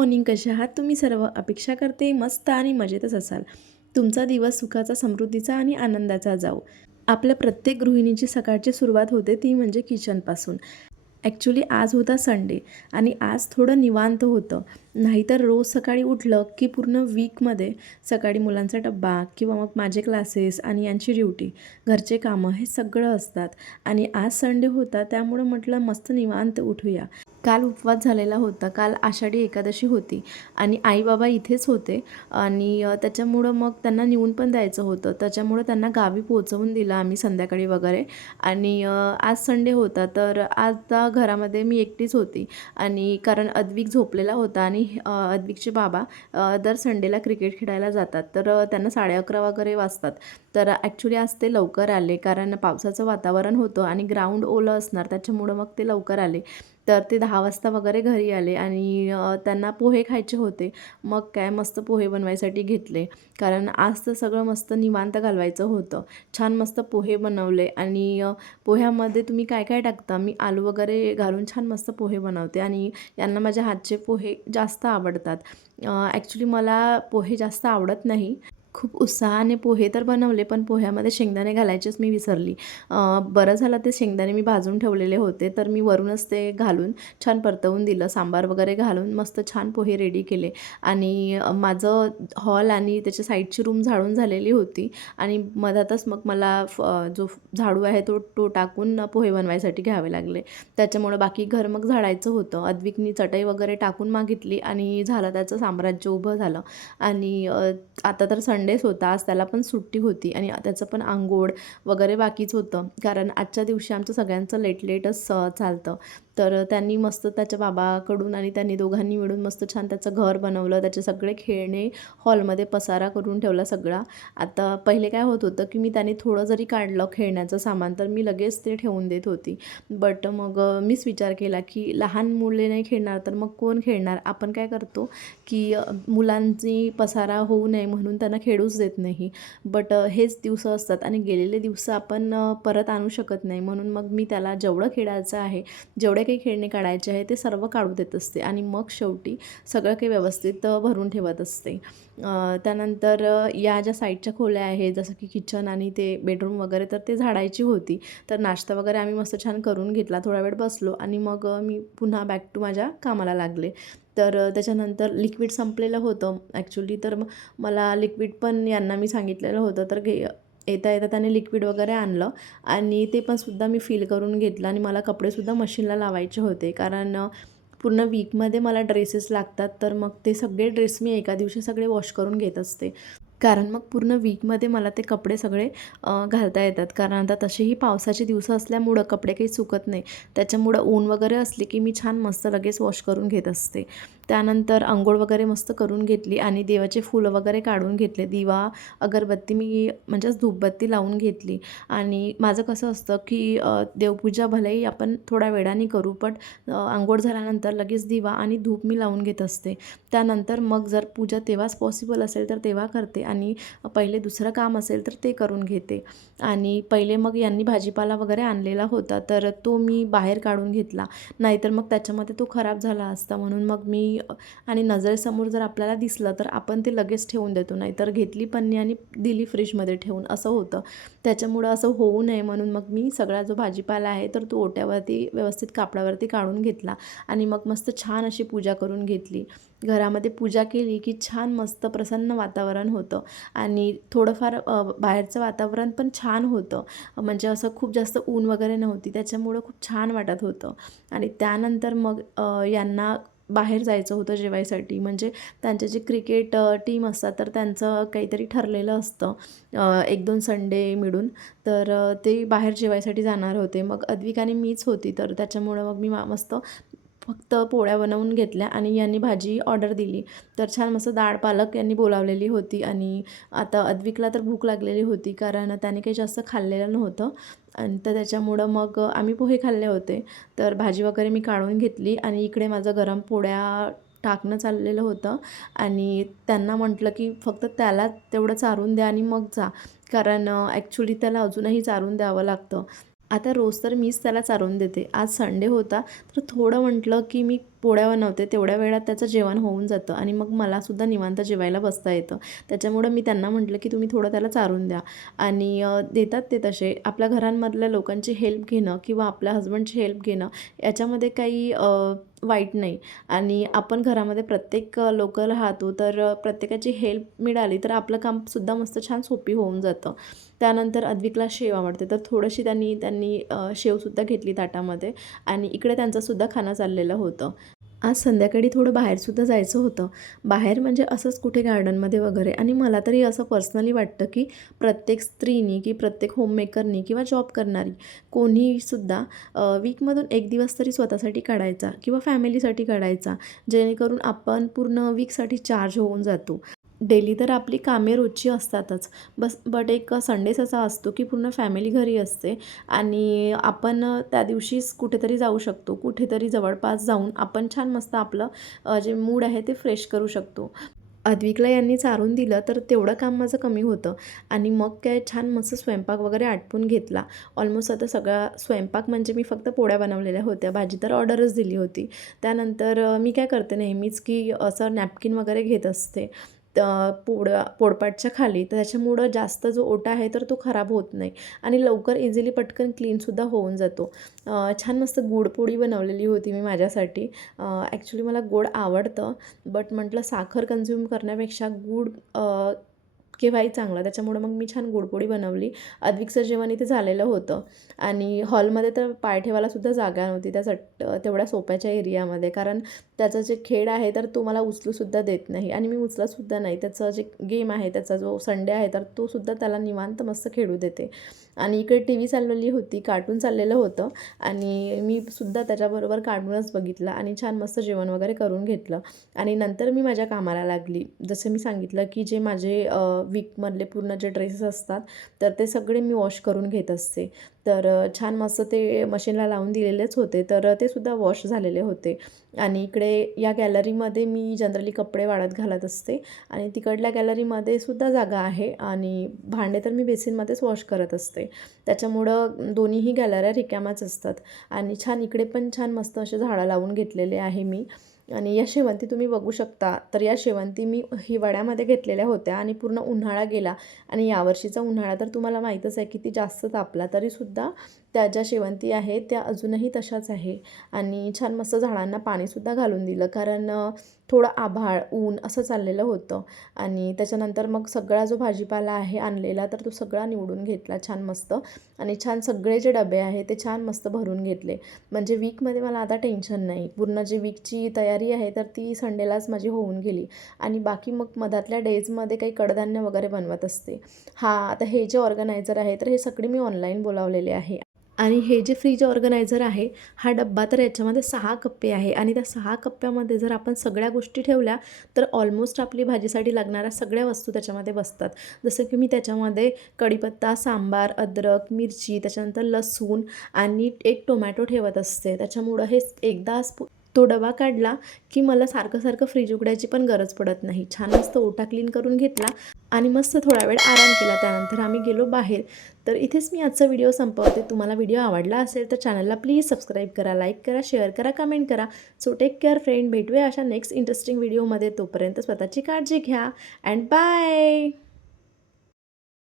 Morning, कसे आहात तुम्ही सर्व? अपेक्षा करते मस्त आणि मजेतच असाल. तुमचा दिवस सुखाचा, समृद्धीचा आणि आनंदाचा जाओ. आपल्या प्रत्येक गृहिणीची सकाळची सुरुवात होते ती म्हणजे किचनपासून. ॲक्च्युली आज होता संडे आणि आज थोडं निवांत होतं. नाहीतर रोज सकाळी उठलं की पूर्ण वीकमध्ये सकाळी मुलांचा डब्बा किंवा मग माझे क्लासेस आणि यांची ड्युटी, घरचे कामं हे सगळं असतात. आणि आज संडे होता त्यामुळं म्हटलं मस्त निवांत उठूया. काल उपवास झालेला होता. काल आषाढी एकादशी होती आणि आई-बाबा इथेच होते आणि त्याच्यामुळं मग त्यांना नेऊन पण द्यायचं होतं. त्याच्यामुळं त्यांना गावी पोहोचवून दिलं आम्ही संध्याकाळी वगैरे. आणि आज संडे होता तर आता घरामध्ये मी एकटीच होती आणि कारण अद्विक झोपलेला होता आणि अद्विकचे बाबा दर संडेला क्रिकेट खेळायला जातात. तर त्यांना 11:30 वगैरे वाजतात. तर ॲक्च्युली आज ते लवकर आले कारण पावसाचं वातावरण होतं आणि ग्राउंड ओलं असणार त्याच्यामुळं मग ते लवकर आले. तर ते 10 वाजता वगैरे घरी आले आणि त्यांना पोहे खायचे होते. मग काय मस्त पोहे बनवायसाठी घेतले. कारण आज तर सगळं मस्त निवांत घालवायचं होतं. छान मस्त पोहे बनवले आणि पोह्यामध्ये तुम्ही काय काय टाकता? मी आलू वगैरे घालून छान मस्त पोहे बनवते आणि यांना माझ्या हातचे पोहे जास्त आवडतात. ॲक्च्युली मला पोहे जास्त आवडत नाही. खूप उत्साहाने पोहे तर बनवले, पण पोह्यामध्ये शेंगदाणे घालायचेच मी विसरली. बरं झालं ते शेंगदाणे मी भाजून ठेवलेले होते, तर मी वरूनच ते घालून छान परतवून दिलं. सांबार वगैरे घालून मस्त छान पोहे रेडी केले आणि माझं हॉल आणि त्याच्या साईडची रूम झाडून झालेली होती आणि मधातच मग मला जो झाडू आहे तो तो टाकून पोहे बनवायसाठी घ्यावे लागले. त्याच्यामुळं बाकी घर मग झाडायचं होतं. अद्विकनी चटई वगैरे टाकून मागितली आणि झालं त्याचं साम्राज्य उभं झालं. आणि आता तर संडेच होता, आज त्याला पण सुट्टी होती आणि त्याचं पण अंघोळ वगैरे बाकीच होतं. कारण आजच्या दिवशी आमचं सगळ्यांचं लेट लेटच चालतं. तर त्यांनी मस्त त्याच्या बाबाकडून आणि त्यांनी दोघांनी मिळून मस्त छान त्याचं घर बनवलं. त्याचे सगळे खेळणे हॉलमध्ये पसारा करून ठेवला सगळा. आता पहिले काय होत होतं, की मी त्याने थोडं जरी काढलं खेळण्याचं सामान, तर मी लगेच ते ठेवून देत होती. बट मग मीच विचार केला, की लहान मुले नाही खेळणार, तर मग कोण खेळणार? आपण काय करतो, की मुलांची पसारा होऊ नये म्हणून त्यांना खेळूच देत नाही. बट हेच दिवस असतात आणि गेलेले दिवस आपण परत आणू शकत नाही. म्हणून मग मी त्याला जेवढं खेळायचं आहे, जेवढे काही खेळणे काढायचे आहे, ते सर्व काढू देत असते आणि मग शेवटी सगळं काही व्यवस्थित भरून ठेवत असते. त्यानंतर या ज्या साईडच्या खोल्या आहेत, जसं की किचन आणि ते बेडरूम वगैरे, तर ते झाडायची होती. तर नाश्ता वगैरे आम्ही मस्त छान करून घेतला. थोडा वेळ बसलो आणि मग मी पुन्हा बॅक टू माझ्या कामाला लागले. तर त्याच्यानंतर लिक्विड संपलेलं होतं ॲक्च्युली. तर मला लिक्विड पण यांना मी सांगितलेलं होतं, तर येता येता त्याने लिक्विड वगैरे आणलं आणि ते पण सुद्धा मी फिल करून घेतलं. आणि मला कपडेसुद्धा मशीनला लावायचे होते कारण पूर्ण वीकमध्ये मला ड्रेसेस लागतात. तर मग ते सगळे ड्रेस मी एका दिवशी सगळे वॉश करून घेत असते. कारण मग पूर्ण वीकमध्ये मला ते कपडे सगळे घालता येतात. कारण आता तसेही पावसाचे दिवस असल्यामुळं कपडे काही सुकत नाही. त्याच्यामुळं ऊन वगैरे असले की मी छान मस्त लगेच वॉश करून घेत असते. त्यानंतर अंघोळ वगैरे मस्त करून घेतली आणि देवाचे फुलं वगैरे काढून घेतले. दिवा, अगरबत्ती मी म्हणजेच धूपबत्ती लावून घेतली. आणि माझं कसं असतं, की देवपूजा भलेही आपण थोड्या वेळाने करू, पण अंघोळ झाल्यानंतर लगेच दिवा आणि धूप मी लावून घेत असते. त्यानंतर मग जर पूजा तेव्हाच पॉसिबल असेल तर तेव्हा करते आणि पहिले दुसरं काम असेल तर ते करून घेते. आणि पहिले मग यांनी भाजीपाला वगैरे आणलेला होता, तर तो मी बाहेर काढून घेतला. नाहीतर मग त्याच्यामध्ये तो खराब झाला असता. म्हणून मग मी आणि नजरेसमोर जर आपल्याला दिसलं तर आपण ते लगेच ठेवून देतो. नाहीतर घेतली पन्नी आणि दिली फ्रीजमध्ये ठेवून, असं होतं. त्याच्यामुळं असं होऊ नये म्हणून मग मी सगळा जो भाजीपाला आहे तर तो ओट्यावरती व्यवस्थित कापडावरती काढून घेतला आणि मग मस्त छान अशी पूजा करून घेतली. घरामध्ये पूजा केली की छान मस्त प्रसन्न वातावरण होतं आणि थोडंफार बाहेरचं वातावरण पण छान होतं. म्हणजे असं खूप जास्त ऊन वगैरे नव्हती, त्याच्यामुळं खूप छान वाटत होतं. आणि त्यानंतर मग यांना बाहेर जायचं होतं जेवायसाठी. म्हणजे त्यांचे जे क्रिकेट टीम असतात तर त्यांचं काहीतरी ठरलेलं असतं 1-2 संडे मिळून. तर ते बाहेर जेवायसाठी जाणार होते. मग अद्विक आणि मीच होती, तर त्याच्यामुळं मग मी मस्त फक्त पोळ्या बनवून घेतल्या आणि यांनी भाजी ऑर्डर दिली. तर छान मस्त डाळ पालक यांनी बोलावलेली होती. आणि आता अद्विकला तर भूक लागलेली होती कारण त्याने काही जास्त खाल्लेलं नव्हतं आणि तर त्याच्यामुळं मग आम्ही पोहे खाल्ले होते. तर भाजी वगैरे मी काढून घेतली आणि इकडे माझं गरम पोळ्या टाकणं चाललेलं होतं. आणि त्यांना म्हटलं की फक्त त्याला तेवढं चारून द्या आणि मग जा. कारण ॲक्च्युली त्याला अजूनही चारून द्यावं लागतं. आता रोज तर मीच त्याला चारून देते. आज संडे होता तर थोडं म्हटलं की मी पोळ्या बनवते तेवढ्या वेळात त्याचं जेवण होऊन जातं आणि मग मलासुद्धा निवांत जेवायला बसता येतं. त्याच्यामुळं मी त्यांना म्हटलं की तुम्ही थोडं त्याला चारून द्या आणि देतात ते तसे. आपल्या घरांमधल्या लोकांची हेल्प घेणं किंवा आपल्या हसबंडची हेल्प घेणं याच्यामध्ये काही वाईट नाही. आणि आपण घरामध्ये प्रत्येक लोकं राहतो तर प्रत्येकाची हेल्प मिळाली तर आपलं कामसुद्धा मस्त छान सोपी होऊन जातं. त्यानंतर अद्विकला शेव आवडते तर थोडीशी त्यांनी त्यांनी शेवसुद्धा घेतली ताटामध्ये आणि इकडे त्यांचंसुद्धा खाणं चाललेलं होतं. आज संध्याकाळी थोडं बाहेरसुद्धा जायचं होतं. बाहेर म्हणजे असंच कुठे गार्डनमध्ये वगैरे. आणि मला तरी असं पर्सनली वाटतं की प्रत्येक स्त्रीनी की प्रत्येक होममेकरनी किंवा जॉब करणारी कोणीसुद्धा वीकमधून एक दिवस तरी स्वतःसाठी काढायचा किंवा फॅमिलीसाठी काढायचा, जेणेकरून आपण पूर्ण वीकसाठी चार्ज होऊन जातो. डेली तर आपली कामे रोजची असतातच, बट एक संडेच असा असतो की पूर्ण फॅमिली घरी असते आणि आपण त्या दिवशीच कुठेतरी जाऊ शकतो. कुठेतरी जवळपास जाऊन आपण छान मस्त आपलं जे मूड आहे ते फ्रेश करू शकतो. अद्विकला यांनी चारून दिलं तर तेवढं काम माझं कमी होतं आणि मग काय छान मस्त स्वयंपाक वगैरे आटपून घेतला. ऑलमोस्ट आता सगळा स्वयंपाक म्हणजे मी फक्त पोळ्या बनवलेल्या होत्या. भाजी तर ऑर्डरच दिली होती. त्यानंतर मी काय करते नेहमीच की असं नॅपकिन वगैरे घेत असते पोळपाटच्या खाली. तर त्याच्यामुळं जास्त जो ओटा आहे तर तो खराब होत नाही आणि लवकर इझिली पटकन क्लीनसुद्धा होऊन जातो. छान मस्त गोडपोळी बनवलेली होती मी माझ्यासाठी. ॲक्च्युली मला गोड आवडतं, बट म्हटलं साखर कन्झ्युम करण्यापेक्षा गूळ केव्हाही चांगलं. त्याच्यामुळं मग मी छान गोडपोळी बनवली. अद्विकचं जेवण इथे झालेलं होतं आणि हॉलमध्ये तर पाय ठेवायलासुद्धा जागा नव्हती तेवढ्या सोप्याच्या एरियामध्ये. कारण त्याचं जे खेळ आहे तर तो मला उचलूसुद्धा देत नाही आणि मी उचलतसुद्धा नाही. त्याचं जे गेम आहे, त्याचा जो संडे आहे तर तो सुद्धा त्याला निवांत मस्त खेळू देते. आणि इकडे टी व्ही चाललेली होती, कार्टून चाललेलं होतं आणि मी सुद्धा त्याच्याबरोबर कार्टूनच बघितला आणि छान मस्त जेवण वगैरे करून घेतलं आणि नंतर मी माझ्या कामाला लागली. जसं मी सांगितलं की जे माझे वीकमधले पूर्ण जे ड्रेसेस असतात तर ते सगळे मी वॉश करून घेत असते. तर छान मस्त ते मशीनला लावून दिलेलेच होते तर ते सुद्धा वॉश झालेले होते. आणि इकडे या गॅलरीमध्ये मी जनरली कपडे वाळत घालत असते आणि तिकडल्या गॅलरीमध्ये सुद्धा जागा आहे आणि भांडे तर मी बेसिनमध्येच वॉश करत असते. त्याच्यामुळं दोन्हीही गॅलऱ्या रिकाम्याच असतात आणि छान इकडे पण छान मस्त असे झाडं लावून घेतलेले आहे मी. आणि या शेवंती तुम्ही बघू शकता. तर या शेवंती मी हिवाळ्यामध्ये घेतलेल्या होत्या आणि पूर्ण उन्हाळा गेला आणि यावर्षीचा उन्हाळा तर तुम्हाला माहीतच आहे किती जास्त तापला. तरीसुद्धा त्या ज्या शेवंती आहेत त्या अजूनही तशाच आहे आणि छान मस्त झाडांना पाणीसुद्धा घालून दिलं. कारण थोडं आभाळ, ऊन असं चाललेलं होतं आणि त्याच्यानंतर मग सगळा जो भाजीपाला आहे आणलेला तर तो सगळा निवडून घेतला छान मस्त आणि छान सगळे जे डबे आहे ते छान मस्त भरून घेतले. म्हणजे वीकमध्ये मला आता टेन्शन नाही. पूर्ण जी वीकची तयारी आहे तर ती संडेलाच माझी होऊन गेली आणि बाकी मग मधातल्या डेजमध्ये काही कडधान्य वगैरे बनवत असते. आता हे जे ऑर्गनायझर आहे तर हे सगळे मी ऑनलाईन बोलावलेले आहे. आणि हे जे फ्रीज ऑर्गनायझर आहे, हा डब्बा तर याच्यामध्ये 6 कप्पे आहे आणि त्या 6 कप्प्यामध्ये जर आपण सगळ्या गोष्टी ठेवल्या तर ऑलमोस्ट आपली भाजीसाठी लागणाऱ्या सगळ्या वस्तू त्याच्यामध्ये बसतात. जसं की मी त्याच्यामध्ये कढीपत्ता, सांबार, अद्रक, मिरची, त्याच्यानंतर लसूण आणि एक टोमॅटो ठेवत असते. त्याच्यामुळं हे एकदा तो डबा काढला की मला सारखं फ्रीज उघडायची पण गरज पडत नाही. छान मस्त ओटा क्लीन करून घेतला आणि मस्त थोडा वेळ आराम केला. त्यानंतर आम्ही गेलो बाहेर. तर इथेच मी आजचा व्हिडिओ संपवते. तुम्हाला व्हिडिओ आवडला असेल तर चॅनलला प्लीज सबस्क्राईब करा, लाईक करा, शेअर करा, कमेंट करा. So take care friend. भेटूया अशा नेक्स्ट इंटरेस्टिंग व्हिडिओमध्ये. तोपर्यंत स्वतःची काळजी घ्या अँड बाय.